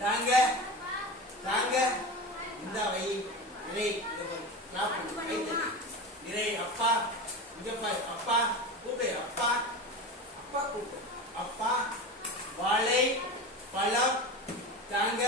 தாங்க தாங்க இந்த வை நிறை நிறை அப்பா இங்க பாரு அப்பா கூப்பிடு அப்பா அப்பா கூப்பிடு அப்பா வாழை பழம் தாங்க